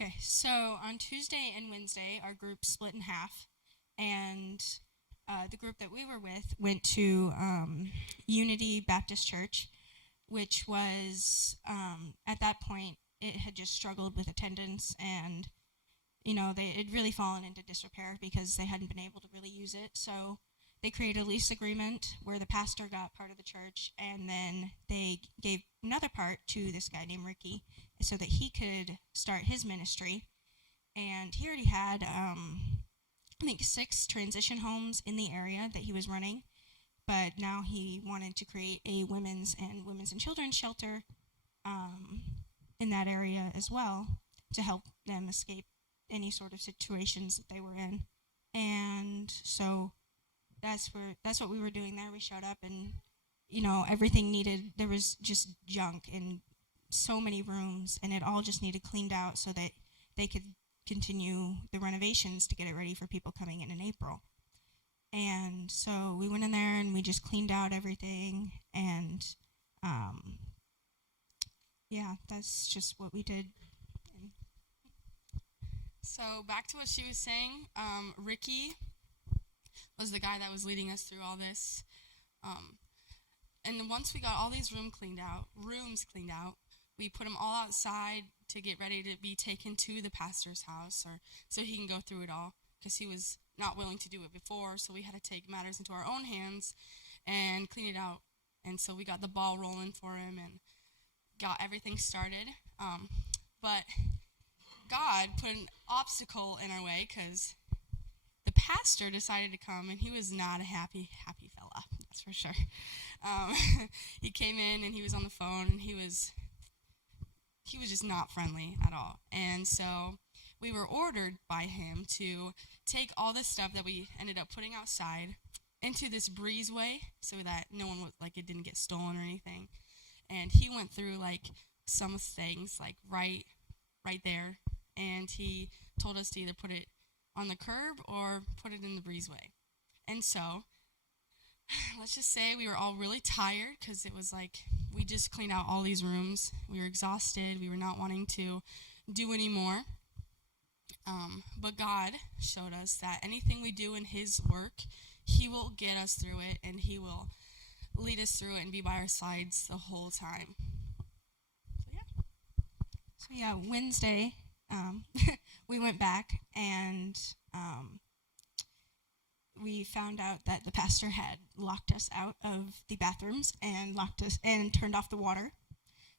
Okay, so on Tuesday and Wednesday, our group split in half, and the group that we were with went to Unity Baptist Church, which was, at that point, it had just struggled with attendance, and, they had really fallen into disrepair because they hadn't been able to really use it. So they created a lease agreement where the pastor got part of the church, and then they gave another part to this guy named Ricky so that he could start his ministry. And he already had, I think, 6 transition homes in the area that he was running, but now he wanted to create a women's and children's shelter in that area as well to help them escape any sort of situations that they were in. And so that's what we were doing there. We showed up, and everything needed, there was just junk in so many rooms, and it all just needed cleaned out so that they could continue the renovations to get it ready for people coming in April. And so we went in there and we just cleaned out everything, and that's just what we did. So back to what she was saying, Ricky was the guy that was leading us through all this. And once we got all these rooms cleaned out, we put them all outside to get ready to be taken to the pastor's house, or so he can go through it all, because he was not willing to do it before. So we had to take matters into our own hands and clean it out. And so we got the ball rolling for him and got everything started. But God put an obstacle in our way, because the pastor decided to come, and he was not a happy fella, that's for sure. He came in and he was on the phone, and he was just not friendly at all. And so we were ordered by him to take all this stuff that we ended up putting outside into this breezeway so that no one was, it didn't get stolen or anything. And he went through some things right there, and he told us to either put it on the curb or put it in the breezeway. And so let's just say we were all really tired, because it was we just cleaned out all these rooms. We were exhausted. We were not wanting to do any more. But God showed us that anything we do in his work, he will get us through it, and he will lead us through it and be by our sides the whole time. So Wednesday, we went back, and we found out that the pastor had locked us out of the bathrooms and locked us and turned off the water.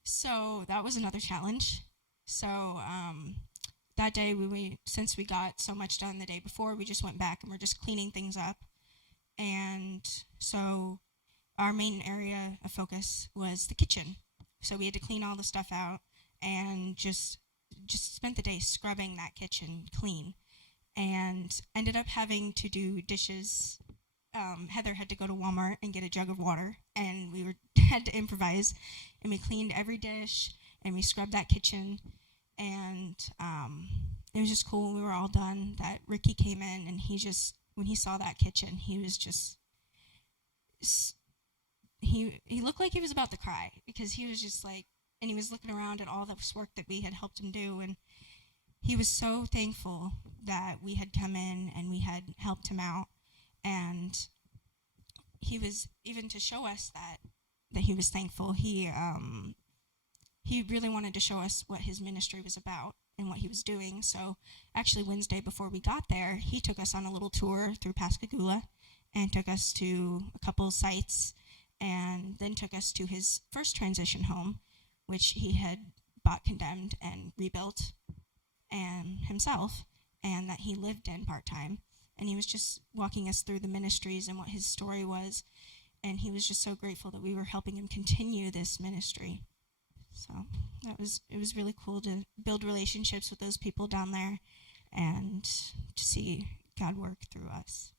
So that was another challenge. So that day, since we got so much done the day before, we just went back and we're just cleaning things up. And so our main area of focus was the kitchen. So we had to clean all the stuff out and just spent the day scrubbing that kitchen clean, and ended up having to do dishes. Heather had to go to Walmart and get a jug of water, and we had to improvise, and we cleaned every dish, and we scrubbed that kitchen, and it was just cool. When we were all done, that Ricky came in, and when he saw that kitchen, he was just, he looked like he was about to cry, because he was just and he was looking around at all this work that we had helped him do, and he was so thankful that we had come in and we had helped him out. And he was, even to show us that he was thankful, he really wanted to show us what his ministry was about and what he was doing. So actually Wednesday, before we got there, he took us on a little tour through Pascagoula and took us to a couple sites, and then took us to his first transition home, which he had bought condemned and rebuilt and himself, and that he lived in part-time. And he was just walking us through the ministries and what his story was, and he was just so grateful that we were helping him continue this ministry. So it was really cool to build relationships with those people down there and to see God work through us.